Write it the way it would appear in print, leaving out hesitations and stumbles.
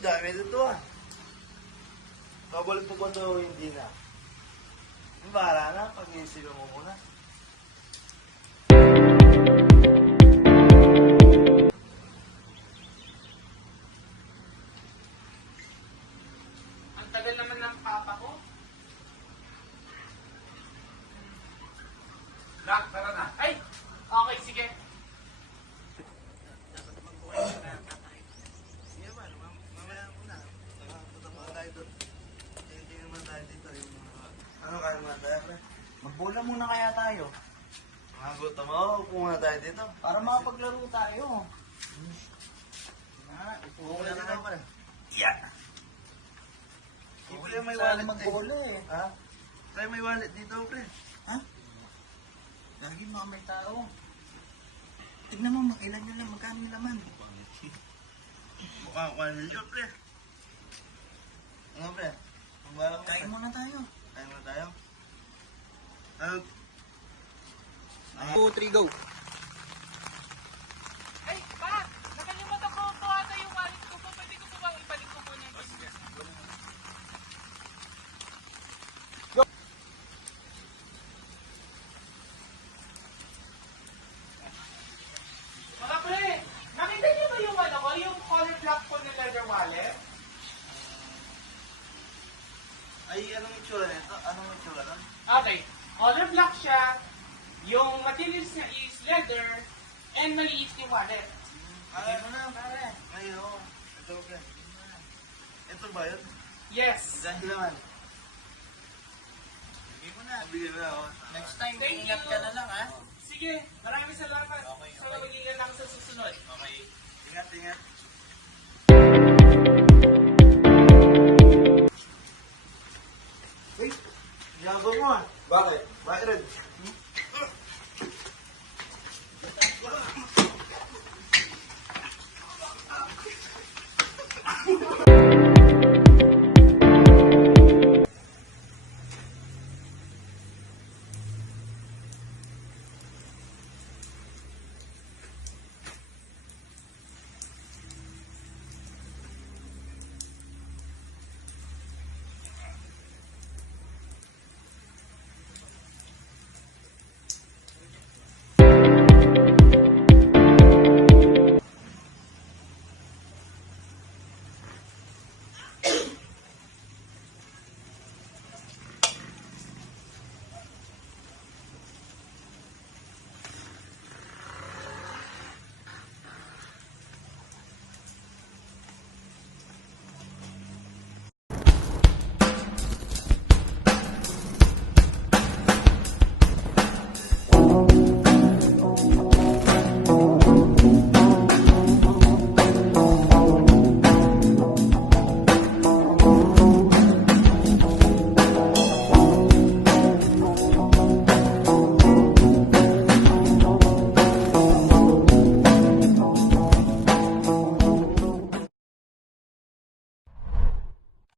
dami dito ah. Babalik po ba ito o hindi na? Bahala na, pag-iisipin mo muna. Ang tagal naman ng papa ko. Rock, tara na. Ay! Okay, sige. Sige ba, mamaya muna. Punta pa tayo doon. Tingin naman tayo dito. Ano kaya naman tayo, pre? Magbola muna kaya tayo. Mga gutom mo, upo muna tayo dito. Para makapaglaro tayo. Upo muna tayo, pre. Yeah! Pre, may Saan wallet magbola eh. Ha? Pre, may wallet dito, pre. Ha? Lagi mga may tao. Tignan mo, ilan yun lang, magkano yung laman. Mukhang 1 million, pre. Ano, pre? Ang balak mo, pre? Kain muna tayo. Kain muna tayo. 2, 3, go. Ay, pa! Nakalimutan ko po ata yung wallet ko po. Pwede ko po bang ibalik ko po niya? Mga pre, nakita niyo ba yung ano ko? Yung color block po ng leather wallet? Ay, anong itsura nito? Anong itsura nun? Okay. Color block siya. Yung materials niya is leather and maliit yung wallet. Bigay mo na, pare. Ay, oo. Ito, pre. Ito ba yun? Yes. Dahil naman. Bigay mo na. Bigay mo na, oo. Next time, Thank ingat you. ka na lang ha. Sige, maraming salamat. Okay, So, okay. mag-ingat ako sa susunod. Okay. Ingat, ingat. Hey, ginagawa mo ah. Bakit? Bakit rin?